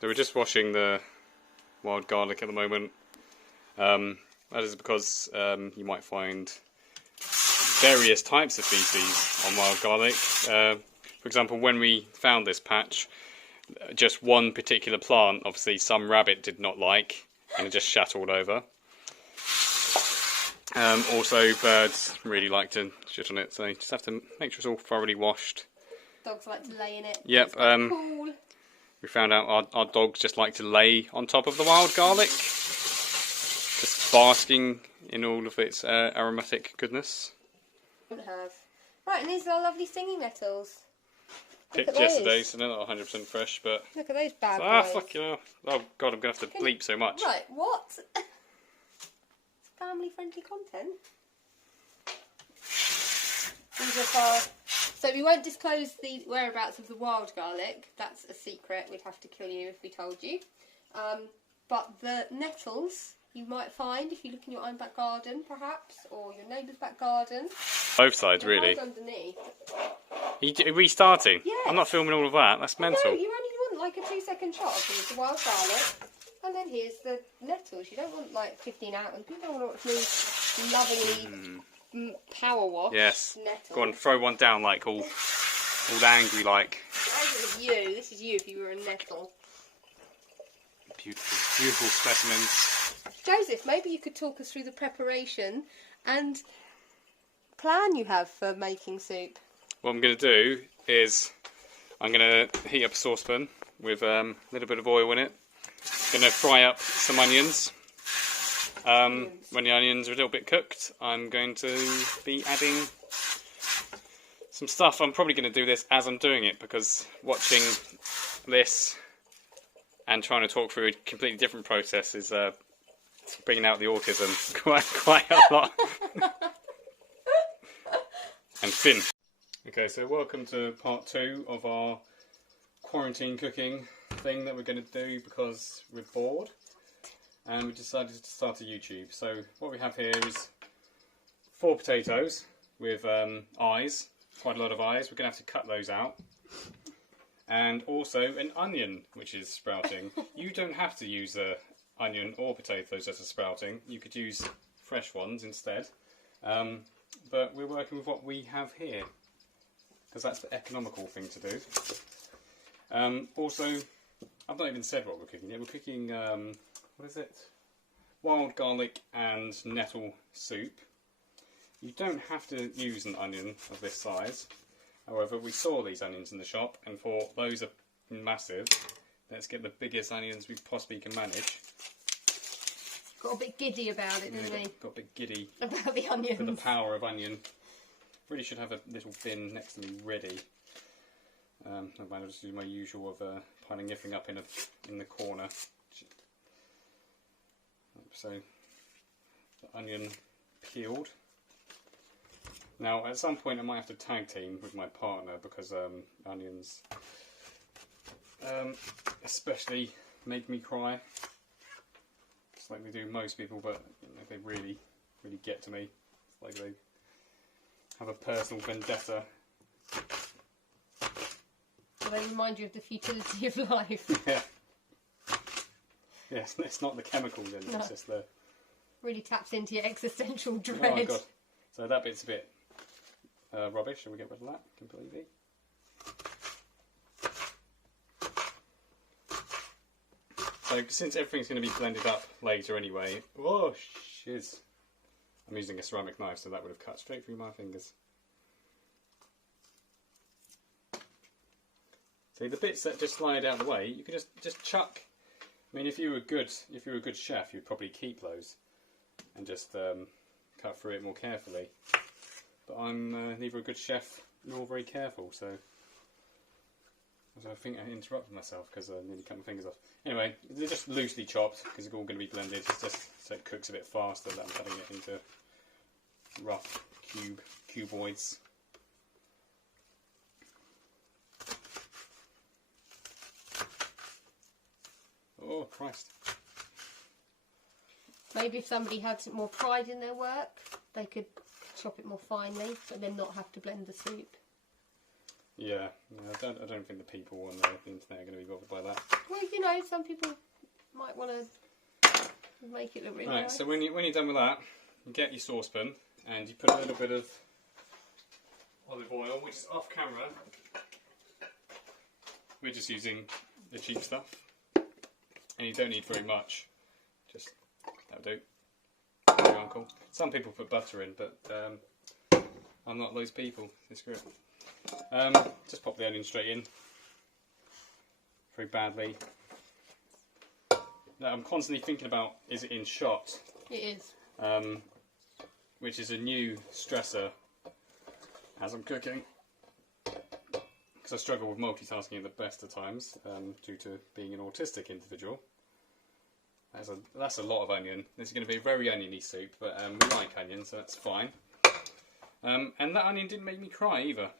So we're just washing the wild garlic at the moment. That is because you might find various types of feces on wild garlic. For example, when we found this patch, just one particular plant, obviously some rabbit did not like, and it just shat all over. Also, birds really like to shit on it, so you just have to make sure it's all thoroughly washed. Dogs like to lay in it. Yep. Cool. We found out our dogs just like to lay on top of the wild garlic, just basking in all of its aromatic goodness. Right, and these are our lovely stinging nettles. Picked yesterday, so they're not 100% fresh, but... Look at those bad boys. Ah, fuck you know. Oh god, I'm going to have to bleep so much. Right, what? It's family-friendly content. These are far... So we won't disclose the whereabouts of the wild garlic. That's a secret. We'd have to kill you if we told you. But the nettles you might find if you look in your own back garden, perhaps, or your neighbour's back garden. Both sides, really. Underneath. Are we starting? Yes. I'm not filming all of that. That's mental. No, you only want like a 2-second shot. Here's the wild garlic, and then here's the nettles. You don't want like 15 out, and people don't want to watch me lovingly power wash. Yes. Nettles. Go on, throw one down like all angry like. This is you. This is you if you were a nettle. Beautiful, beautiful specimens. Joseph, maybe you could talk us through the preparation and plan you have for making soup. What I'm going to do is I'm going to heat up a saucepan with a little bit of oil in it. I'm going to fry up some onions. When the onions are a little bit cooked, I'm going to be adding some stuff. I'm probably going to do this as I'm doing it, because watching this and trying to talk through a completely different process is bringing out the autism quite a lot. And Finn. Okay, so welcome to part 2 of our quarantine cooking thing that we're going to do because we're bored. And we decided to start a YouTube. So what we have here is 4 potatoes with eyes, quite a lot of eyes. We're going to have to cut those out. And also an onion, which is sprouting. You don't have to use onion or potatoes as a sprouting. You could use fresh ones instead. But we're working with what we have here, because that's the economical thing to do. Also, I've not even said what we're cooking yet. We're cooking, what is it? Wild garlic and nettle soup. You don't have to use an onion of this size. However, we saw these onions in the shop and thought those are massive. Let's get the biggest onions we possibly can manage. Got a bit giddy about it, didn't we? Got a bit giddy about the onions. for the power of onion. Really should have a little bin next to me ready. I'll just do my usual of piling everything up in the corner. So the onion peeled. Now at some point I might have to tag team with my partner, because onions especially make me cry. Just like they do most people, but you know, they really get to me. It's like they have a personal vendetta. So they remind you of the futility of life. Yeah. Yes, it's not the chemical then, no. It's just the... Really taps into your existential dread. Oh god. So that bit's a bit rubbish. Shall we get rid of that completely? So since everything's going to be blended up later anyway... Oh, shiz. I'm using a ceramic knife, so that would have cut straight through my fingers. See, the bits that just slide out of the way, you could just chuck. I mean, if you were a good chef, you'd probably keep those and just cut through it more carefully. But I'm neither a good chef nor very careful, so I think I interrupted myself because I nearly cut my fingers off. Anyway, they're just loosely chopped because it's all going to be blended, just so it cooks a bit faster than cutting it into rough cuboids. Oh, Christ. Maybe if somebody had some more pride in their work, they could chop it more finely, but then not have to blend the soup. Yeah, I don't think the people on the internet are going to be bothered by that. Well, you know, some people might want to make it look really Right, nice. so when you're done with that, you get your saucepan and you put a little bit of olive oil, which is off camera. We're just using the cheap stuff, and you don't need very much. Just that'll do. Your uncle. Some people put butter in, but I'm not those people. It's great. Just pop the onion straight in. Very badly. Now, I'm constantly thinking about, is it in shot? It is. Which is a new stressor as I'm cooking. Because I struggle with multitasking at the best of times due to being an autistic individual. That's a lot of onion. This is going to be a very oniony soup, but we like onion, so that's fine. And that onion didn't make me cry either.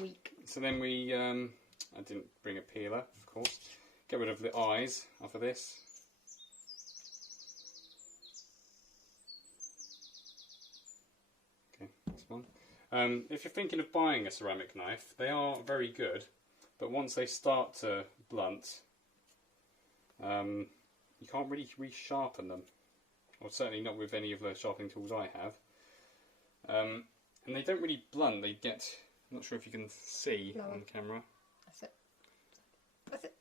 Weak. So then we, I didn't bring a peeler, of course. Get rid of the eyes off of this. Okay, this one. If you're thinking of buying a ceramic knife, they are very good, but once they start to blunt, you can't really resharpen them, or certainly not with any of the sharpening tools I have. And they don't really blunt, they get, I'm not sure if you can see on camera. That's it. That's it.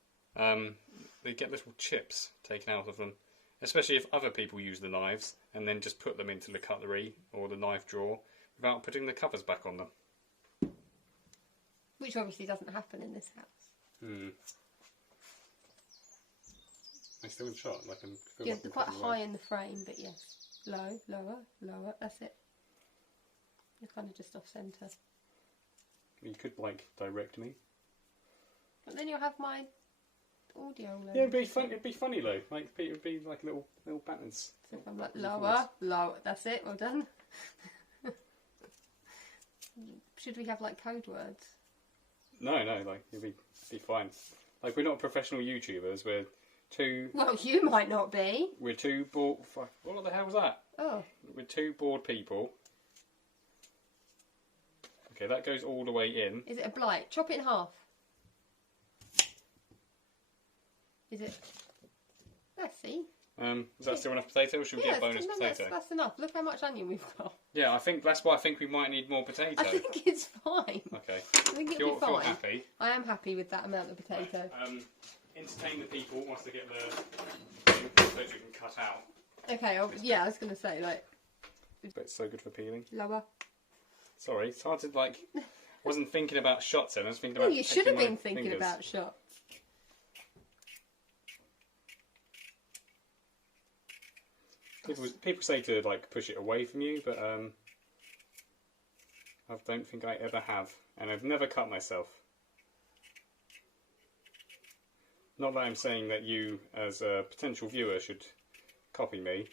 They get little chips taken out of them, especially if other people use the knives and then just put them into the cutlery or the knife drawer without putting the covers back on them. Which obviously doesn't happen in this house. They still in shot. Like Yeah, they're quite high in the frame, but yes. Low, lower, lower. That's it. You're kind of just off centre. You could like direct me. But then you'll have my audio. Yeah, it'd be fun. It'd be funny though. Like it would be like little patterns. So if I'm like lower, lower. That's it. Well done. Should we have like code words? No, like it'd be fine. Like we're not professional YouTubers. We're two. Well, you might not be. We're two bored. What the hell was that? Oh. We're two bored people. Okay, that goes all the way in. Is it a blight? Chop it in half. Is it? Let's see. Is that still enough potato, or should we get a bonus potato? That's enough. Look how much onion we've got. Yeah, I think that's why I think we might need more potato. I think it's fine. Okay. I think it'll be If you're fine. happy. I am happy with that amount of potato. Right, entertain the people once they get the potato you can cut out. Okay, yeah, I was going to say, like... But it's so good for peeling. Lower. Sorry, it's hard to, like... wasn't thinking about shots then, I was thinking about... Well, you should have been thinking fingers. about shots. People say to, like, push it away from you, but, I don't think I ever have. And I've never cut myself. Not that I'm saying that you, as a potential viewer, should copy me.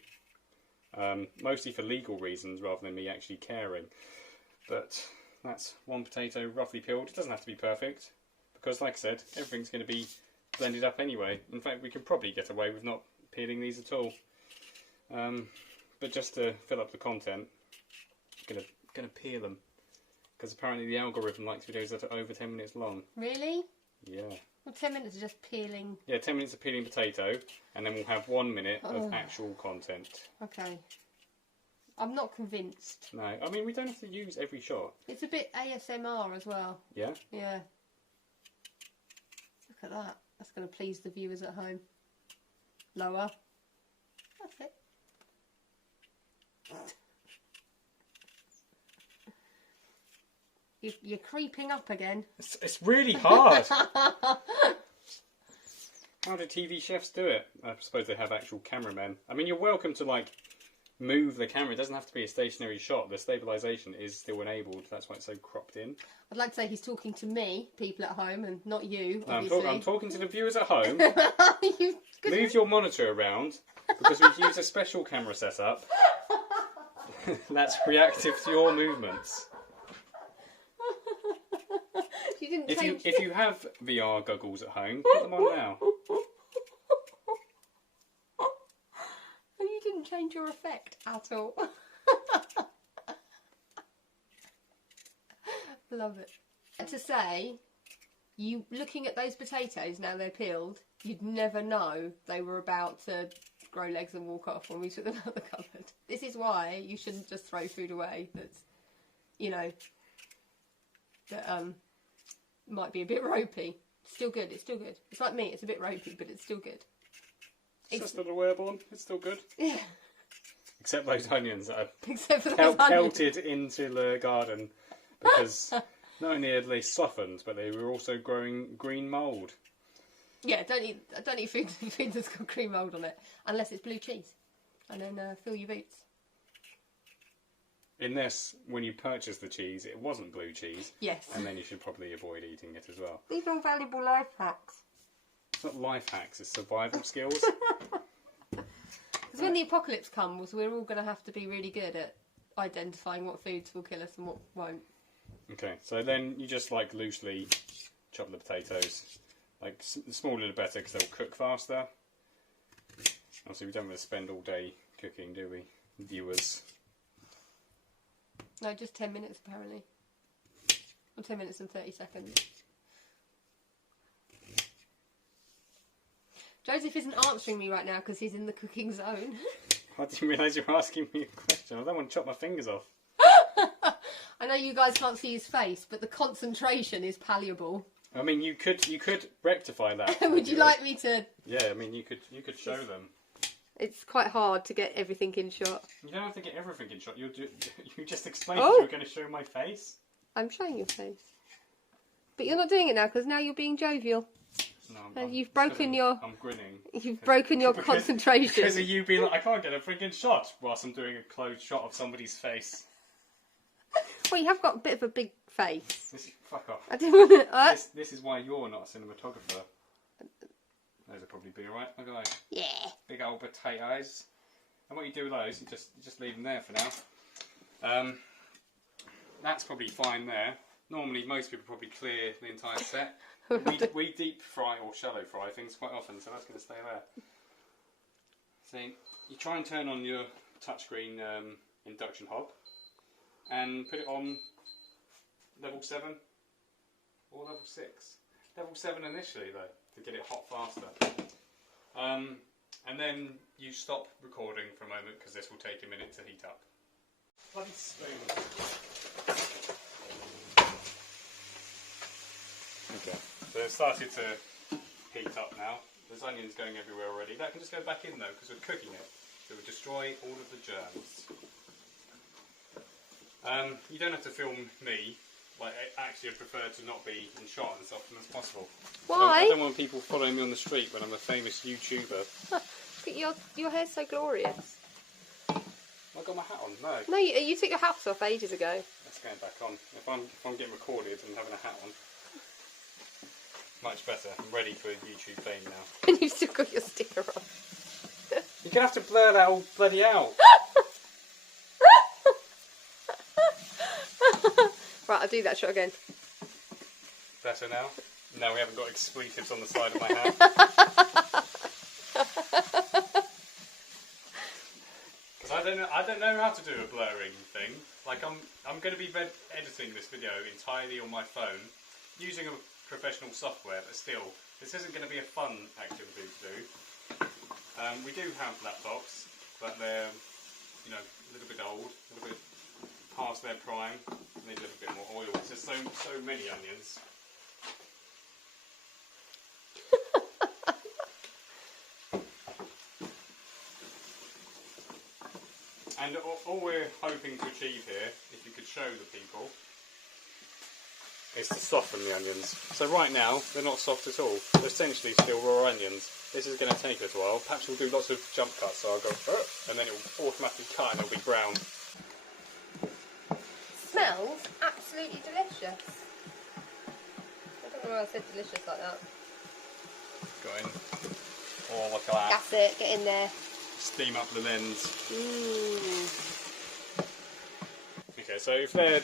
Mostly for legal reasons rather than me actually caring. But that's one potato roughly peeled. It doesn't have to be perfect, because like I said, everything's going to be blended up anyway. In fact, we can probably get away with not peeling these at all. But just to fill up the content, I'm gonna peel them, because apparently the algorithm likes videos that are over 10 minutes long. Really? Yeah. Well, 10 minutes of just peeling. Yeah, 10 minutes of peeling potato, and then we'll have 1 minute of actual content. Okay. I'm not convinced. No, I mean, we don't have to use every shot. It's a bit ASMR as well. Yeah? Yeah. Look at that. That's going to please the viewers at home. Lower. That's it. You're creeping up again. It's really hard. How do TV chefs do it? I suppose they have actual cameramen. I mean, you're welcome to, like, move the camera. It doesn't have to be a stationary shot. The stabilisation is still enabled. That's why it's so cropped in. I'd like to say he's talking to me, people at home, and not you, obviously. I'm talking to the viewers at home. You Move your monitor around, because we've used a special camera setup that's reactive to your movements. If you have VR goggles at home, put them on now. You didn't change your effect at all. Love it. To say, you looking at those potatoes now they're peeled, you'd never know they were about to grow legs and walk off when we took them out of the cupboard. This is why you shouldn't just throw food away that's, you know, that might be a bit ropey. Still good, it's still good. It's like meat, it's a bit ropey, but it's still good. It's just a little airborne, it's still good. Yeah. Except those onions that Except for are those onions. pelted into the garden because not only had they softened, but they were also growing green mould. Yeah, don't eat food that's got cream mould on it, unless it's blue cheese. And then fill your boots. In this, when you purchase the cheese, it wasn't blue cheese. Yes. And then you should probably avoid eating it as well. These are valuable life hacks. It's not life hacks, it's survival skills. Because when the apocalypse comes, we're all going to have to be really good at identifying what foods will kill us and what won't. Okay, so then you just like loosely chop the potatoes. Like the smaller the better because they'll cook faster. Obviously we don't want to spend all day cooking, do we, viewers? No, just 10 minutes apparently. Or 10 minutes and 30 seconds. Joseph isn't answering me right now because he's in the cooking zone. I didn't realise you were asking me a question. I don't want to chop my fingers off. I know you guys can't see his face, but the concentration is palpable. I mean, you could rectify that. Would you like me to? Yeah, I mean, you could show them. It's quite hard to get everything in shot. You don't have to get everything in shot. You just explained Oh. you were going to show my face. I'm showing your face. But you're not doing it now because now you're being jovial. No, You've broken your. I'm grinning. You've broken your concentration. Because of you being like, I can't get a freaking shot whilst I'm doing a close shot of somebody's face. Well, you have got a bit of a big face. Fuck off. I didn't want to. This is why you're not a cinematographer. Those will probably be alright. Look at those. Yeah. Big old potatoes. And what you do with those, you just leave them there for now. That's probably fine there. Normally, most people probably clear the entire set. We deep fry or shallow fry things quite often, so that's going to stay there. So you try and turn on your touchscreen induction hob and put it on level 7 or level 6. Level 7 initially though, to get it hot faster. And then you stop recording for a moment because this will take a minute to heat up. Bloody spoon. Okay, so it's started to heat up now. There's onions going everywhere already. That can just go back in though because we're cooking it. So we'll destroy all of the germs. You don't have to film me. Like, actually I prefer to not be in shot as often as possible. Why? I don't want people following me on the street when I'm a famous YouTuber. Your hair's so glorious. I got my hat on. No. No, you took your hat off ages ago. That's going back on. If I'm getting recorded and having a hat on. Much better. I'm ready for YouTube fame now. And you've still got your sticker on. You're going to have to blur that all bloody out. Right, I'll do that shot again. Better now? Now we haven't got expletives on the side of my hat. Because I don't know how to do a blurring thing. Like I'm going to be editing this video entirely on my phone using a professional software, but still, this isn't going to be a fun activity to do. We do have laptops, but they're, you know, a little bit old, a little bit past their prime. Need a little bit more oil. There's so many onions. And all we're hoping to achieve here, if you could show the people, is to soften the onions. So right now, they're not soft at all. They're essentially still raw onions. This is going to take us a while. Perhaps we'll do lots of jump cuts, so I'll go, and then it will automatically cut and it'll be brown. Smells absolutely delicious. I don't know why I said delicious like that. Go in. Oh, look at that. That's it, get in there. Steam up the lens. Mmm. Okay, so if they're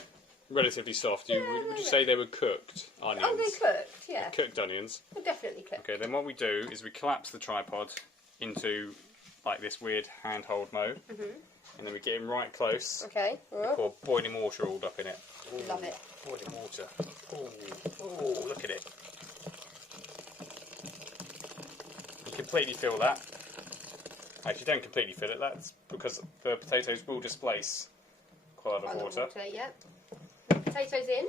relatively soft, would you say they were cooked onions? Oh, they cooked, yeah. Cooked onions. They're definitely cooked. Okay, then what we do is we collapse the tripod into like this weird handhold mode. And then we get him right close. Okay. We pour boiling water all up in it. Ooh, Love it. Boiling water. Oh, look at it. You completely feel that. Actually, don't completely feel it. That's because the potatoes will displace quite a lot of water. Yeah. Potatoes in.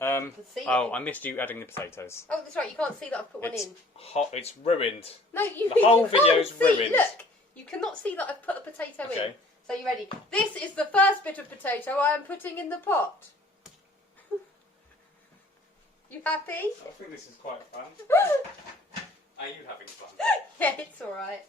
I missed you adding the potatoes. Oh, that's right. You can't see that I've put one in. Hot. It's ruined. No, the whole video's ruined. Look, you cannot see that I've put a potato in. Okay. So you ready? This is the first bit of potato I am putting in the pot. You happy? I think this is quite fun. Are you having fun? Yeah, it's all right.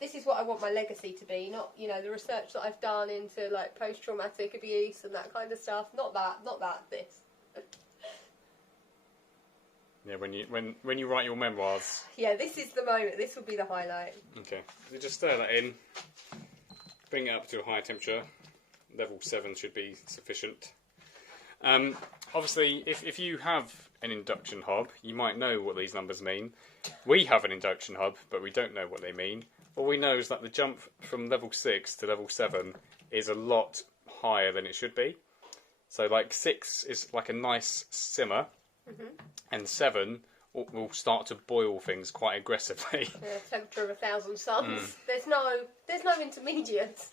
This is what I want my legacy to be, not, you know, the research that I've done into like post-traumatic abuse and that kind of stuff. Not that. This. Yeah, when you write your memoirs. Yeah, this is the moment. This will be the highlight. Okay, you just stir that in. Bring it up to a high temperature. Level 7 should be sufficient. Obviously, if you have an induction hob, you might know what these numbers mean. We have an induction hob, but we don't know what they mean. All we know is that the jump from level 6 to level 7 is a lot higher than it should be. So like 6 is like a nice simmer, and 7 will start to boil things quite aggressively. Yeah, temperature of 1,000 suns. There's no intermediates.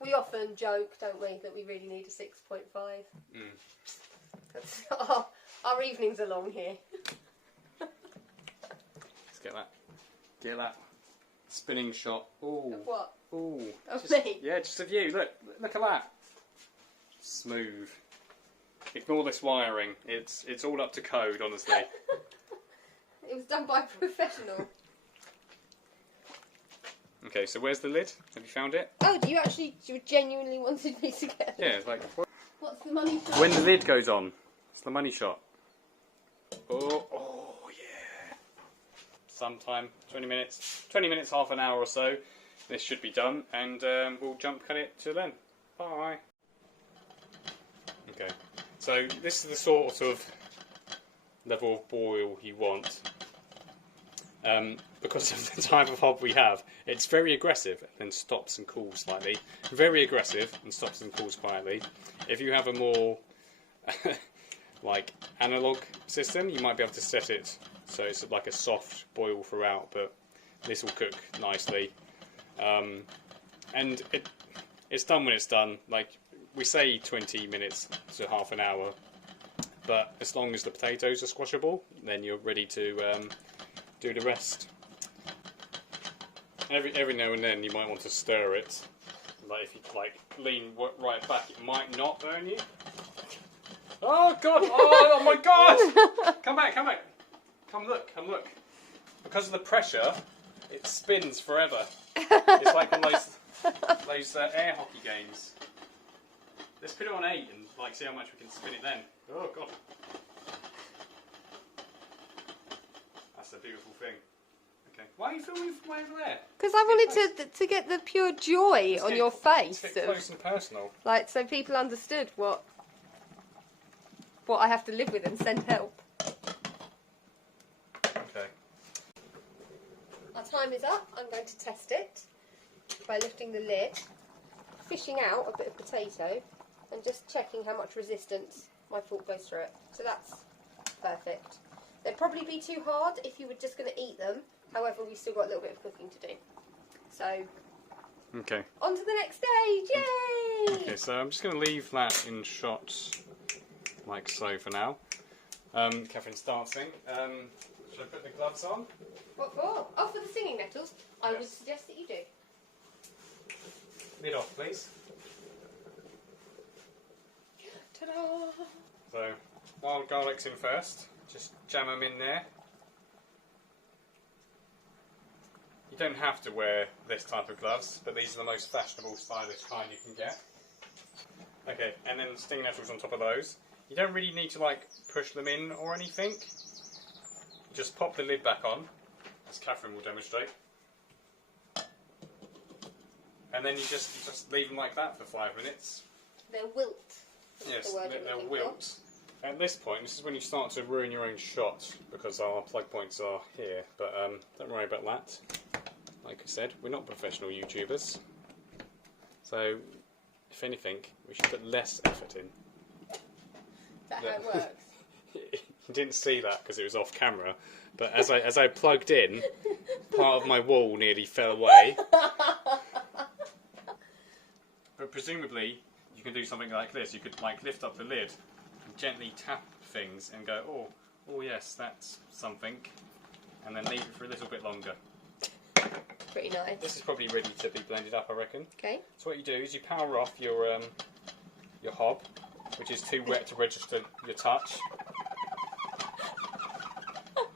We often joke, don't we, that we really need a 6.5. That's, our evenings are long here. Let's get that. Get that spinning shot. Ooh. Of what? Ooh. Of me? Yeah, just of you. Look at that. Smooth. Ignore this wiring. It's all up to code, honestly. It was done by a professional. Okay, so where's the lid? Have you found it? Oh, you genuinely wanted me to get it? Yeah, it's like... What's the money shot? When the lid goes on, it's the money shot. Oh yeah. Sometime, 20 minutes, half an hour or so. This should be done, and we'll jump cut it till then. Bye. Okay, so this is the sort of level of boil you want. Because of the type of hob we have, it's very aggressive and then stops and cools slightly. Very aggressive and stops and cools quietly. If you have a more like analog system, you might be able to set it so it's like a soft boil throughout, but this will cook nicely. And it's done when it's done. Like we say 20 minutes to half an hour, but as long as the potatoes are squashable, then you're ready to do the rest. Every now and then you might want to stir it. Like if you lean right back, it might not burn you. Oh god! Oh my god! Come back! Come look! Because of the pressure, it spins forever. It's like on those air hockey games. Let's put it on 8 and see how much we can spin it then. Oh god! That's a beautiful thing. Okay. Why are you filming way over there? Because I wanted to get the pure joy on your face. Let's get close and personal. Like, so people understood what I have to live with and send help. Okay. Our time is up. I'm going to test it by lifting the lid, fishing out a bit of potato, and just checking how much resistance my fork goes through it. So that's perfect. They'd probably be too hard if you were just going to eat them. However, we've still got a little bit of cooking to do. So, okay. On to the next stage! Yay! Okay, so I'm just going to leave that in shots like so for now. Catherine's dancing. Should I put the gloves on? What for? Oh, for the singing nettles? I Yes. would suggest that you do. Lid off, please. Ta-da! So, wild garlics in first. Just jam them in there. You don't have to wear this type of gloves, but these are the most fashionable, stylish kind you can get. Okay, and then stinging nettles on top of those. You don't really need to push them in or anything. Just pop the lid back on, as Catherine will demonstrate. And then you just leave them like that for 5 minutes. They'll wilt. Yes, The word they'll you're looking wilt. At this point, this is when you start to ruin your own shot, because our plug points are here, but don't worry about that. Like I said, we're not professional YouTubers, so if anything, we should put less effort in. Is that how it works? You didn't see that because it was off camera, but as I plugged in, part of my wall nearly fell away. But presumably, you can do something like this. You could like lift up the lid and gently tap things and go, oh yes, that's something, and then leave it for a little bit longer. Pretty nice. This is probably ready to be blended up, I reckon. Okay. So what you do is you power off your hob, which is too wet to register your touch.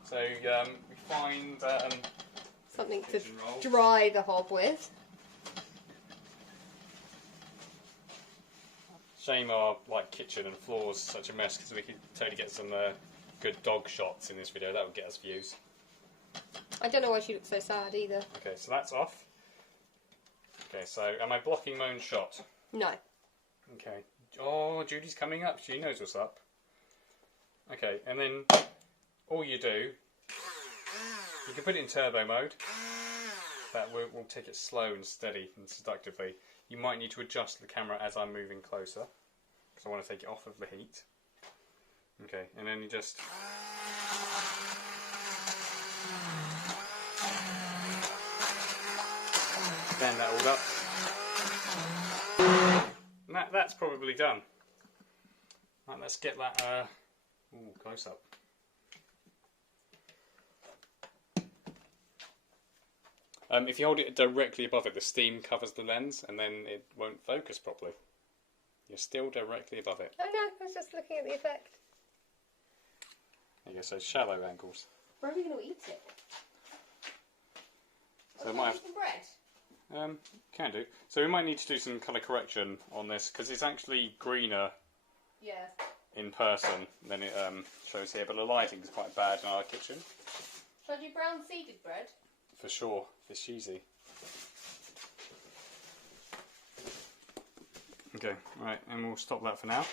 So we find something to roll. dry the hob with. Shame our kitchen and floors such a mess, because we could totally get some good dog shots in this video. That would get us views. I don't know why she looks so sad either. Okay, so that's off. Okay, so am I blocking my own shot? No. Okay. Oh, Judy's coming up. She knows what's up. Okay, and then all you do, you can put it in turbo mode. That will take it slow and steady and seductively. You might need to adjust the camera as I'm moving closer, because I want to take it off of the heat. Okay, and then you just... Stand that all up. And that's probably done. Right, let's get that close up. If you hold it directly above it, the steam covers the lens and then it won't focus properly. You're still directly above it. Oh no, I was just looking at the effect. There you go, so shallow angles. Where are we going to eat it? So it might have... some bread? Can do. So we might need to do some colour correction on this, because it's actually greener in person than it shows here, but the lighting's quite bad in our kitchen. Shall I do brown seeded bread? For sure, it's cheesy. Okay, right, and we'll stop that for now.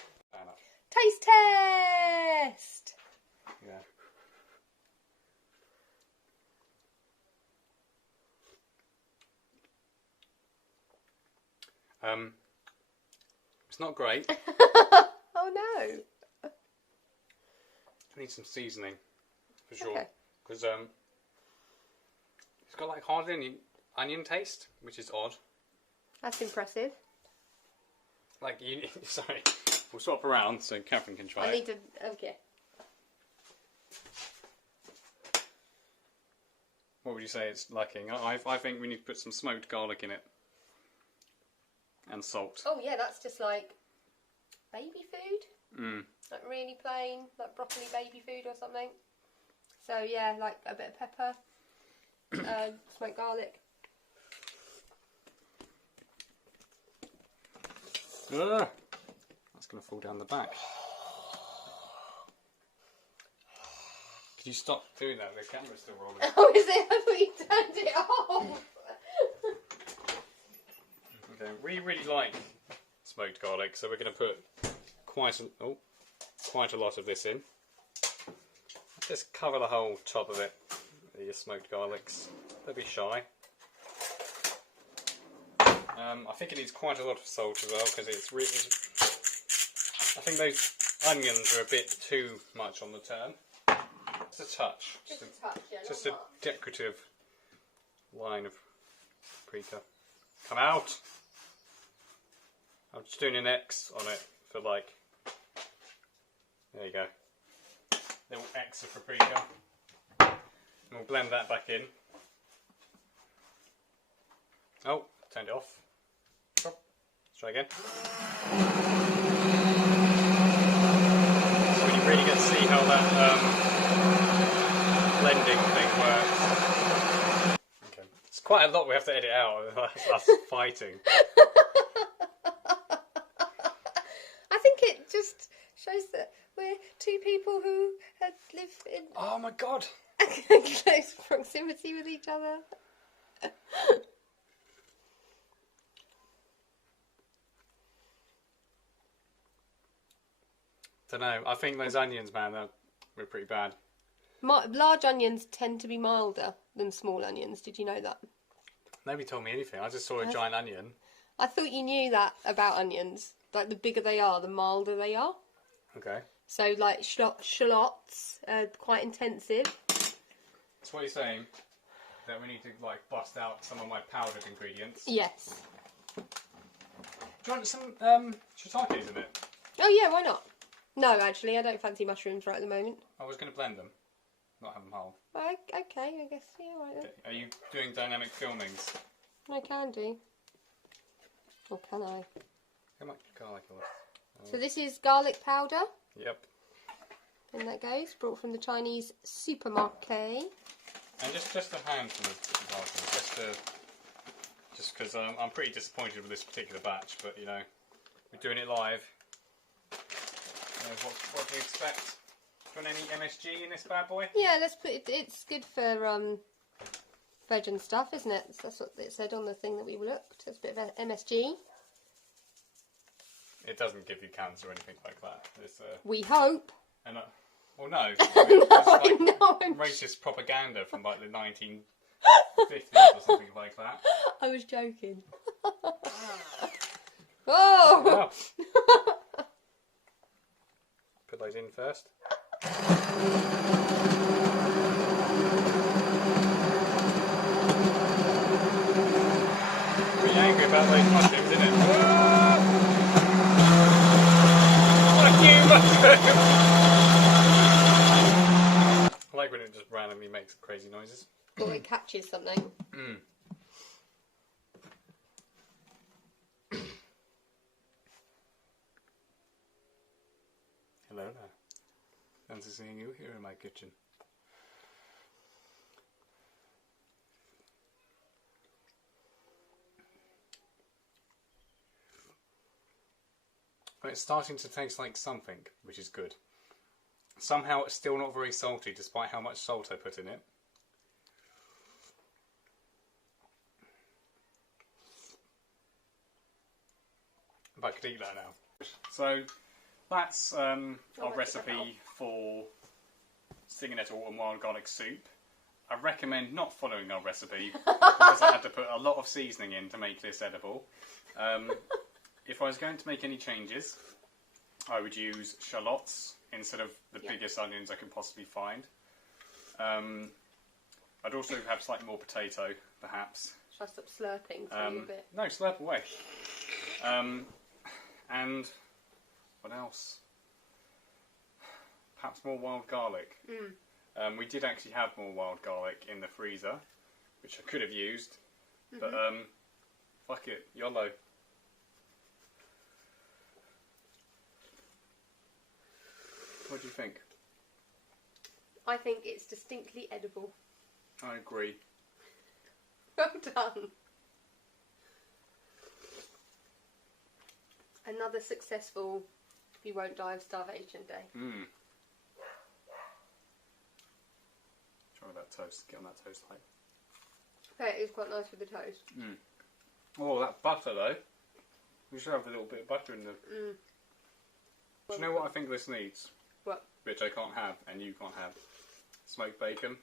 Taste test! Yeah. It's not great. Oh no! I need some seasoning, for sure. Okay. Because it's got like hardly any onion taste, which is odd. That's impressive. Like, sorry, we'll swap around so Catherine can try I it. need to, okay. What would you say it's lacking? I think we need to put some smoked garlic in it. And salt. Oh yeah, that's just like baby food. Mm. Like really plain, like broccoli baby food or something. So yeah, like a bit of pepper, smoked garlic. That's going to fall down the back. Could you stop doing that? The camera's still rolling. Oh, is it? I thought you turned it off. Okay, we really like smoked garlic, so we're going to put quite a lot of this in. Just cover the whole top of it. Your smoked garlics. Don't be shy. I think it needs quite a lot of salt as well, because it's really... I think those onions are a bit too much on the turn. Just a touch. Just a touch, yeah. Just a decorative line of paprika. Come out! I'm just doing an X on it for like... There you go. Little X of paprika. And we'll blend that back in. Oh, turned it off. Oh, let's try again. So when you really get to see how that blending thing works. Okay. It's quite a lot we have to edit out of us fighting. I think it just shows that we're two people who live in Oh my god! close proximity with each other. don't know. I think those onions, man, were pretty bad. Large onions tend to be milder than small onions. Did you know that? Nobody told me anything. I just saw a giant onion. I thought you knew that about onions. Like, the bigger they are, the milder they are. Okay. So, like, shallots are quite intensive. So what you're saying, that we need to, like, bust out some of my powdered ingredients. Yes. Do you want some shiitakes in it? Oh, yeah, why not? No, actually, I don't fancy mushrooms right at the moment. I was going to blend them, not have them whole. Okay, I guess, yeah, right then. Okay. Are you doing dynamic filmings? I can do. Or can I? How much garlic was? So this is garlic powder. Yep. And that goes, brought from the Chinese supermarket. And just a handful of garlic, just because I'm pretty disappointed with this particular batch, but you know, we're doing it live. What do you expect? Do you want any MSG in this bad boy? Yeah, let's put it. It's good for veg and stuff, isn't it? So that's what it said on the thing that we looked. It's a bit of MSG. It doesn't give you cancer or anything like that. It's, we hope. And well, no. It's like racist propaganda from like the 1950s or something like that. I was joking. Oh! Put those in first. Pretty angry about those mushrooms, isn't it? Fuck you, mushroom! I like when it just randomly makes crazy noises. Or it catches something. Mm. Hello there. Fancy seeing you here in my kitchen. Well, it's starting to taste like something, which is good. Somehow it's still not very salty, despite how much salt I put in it. But I could eat that now. So that's our recipe for stinging nettle and wild garlic soup. I recommend not following our recipe because I had to put a lot of seasoning in to make this edible. If I was going to make any changes, I would use shallots instead of the biggest onions I could possibly find. I'd also have slightly more potato, perhaps. Shall I stop slurping for you a bit? No, slurp away. And what else? Perhaps more wild garlic. We did actually have more wild garlic in the freezer, which I could have used, but fuck it, YOLO. What do you think? I think it's distinctly edible. I agree. Well done. Another successful "you won't die of starvation" day. Try that toast. Get on that toast light. Okay, it is quite nice with the toast. Oh, that butter though. We should have a little bit of butter in the... Do you know what I think this needs? What? Which I can't have and you can't have. Smoked bacon.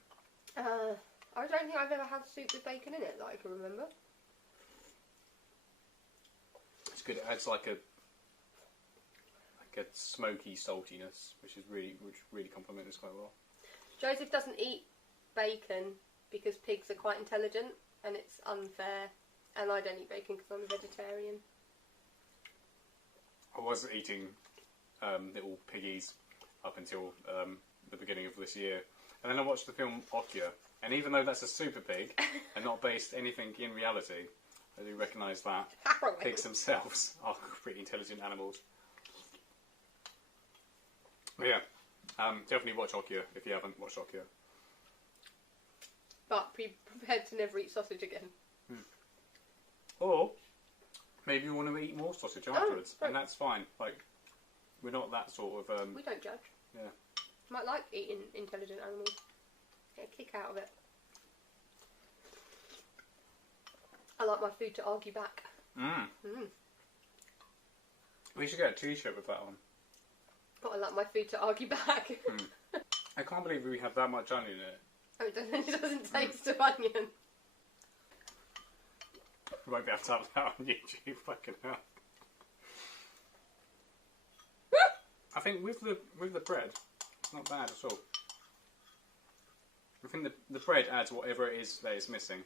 I don't think I've ever had soup with bacon in it that I can remember. It's good. It adds like a smoky saltiness, which really complements this quite well. Joseph doesn't eat bacon because pigs are quite intelligent and it's unfair. And I don't eat bacon because I'm a vegetarian. I was eating little piggies up until the beginning of this year. And then I watched the film Okja. And even though that's a super pig and not based anything in reality, I do recognise that pigs themselves are pretty intelligent animals. But yeah, definitely watch Okja if you haven't watched Okja. But be prepared to never eat sausage again. Or maybe you want to eat more sausage afterwards, right. and that's fine. Like, we're not that sort of... we don't judge. Yeah. Might like eating intelligent animals. Get a kick out of it. I like my food to argue back. We should get a t-shirt with that on. Got to like my food to argue back. I can't believe we have that much onion in it. Oh, it doesn't taste of onion. We won't be able to have that on YouTube, fucking hell. I think with the bread, it's not bad at all. I think the bread adds whatever it is that is missing.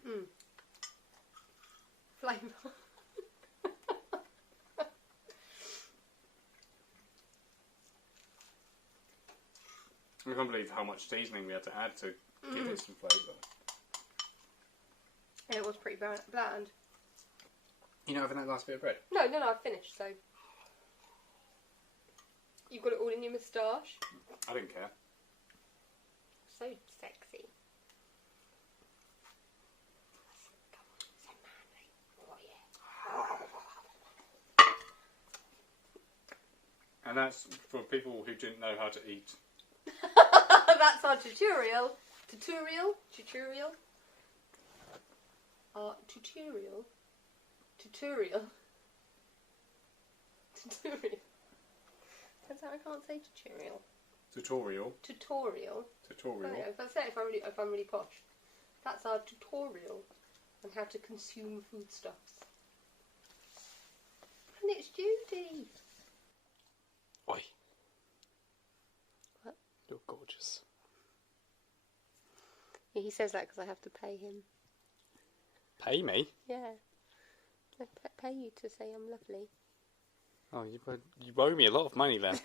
Flavour. I can't believe how much seasoning we had to add to give it some flavour. Yeah, it was pretty bland. You know, having that last bit of bread? No, I've finished, so... You've got it all in your moustache. I didn't care. So sexy. Come on, so manly. Oh, yeah. And that's for people who didn't know how to eat. That's our tutorial. Tutorial? Our tutorial? Tutorial? Turns out I can't say tutorial. Tutorial. Oh, yeah, if I say it if I'm really posh. That's our tutorial on how to consume foodstuffs. And it's Judy. Oi. What? You're gorgeous. Yeah, he says that because I have to pay him. Pay me? Yeah. I pay you to say I'm lovely. Oh, you owe me a lot of money then.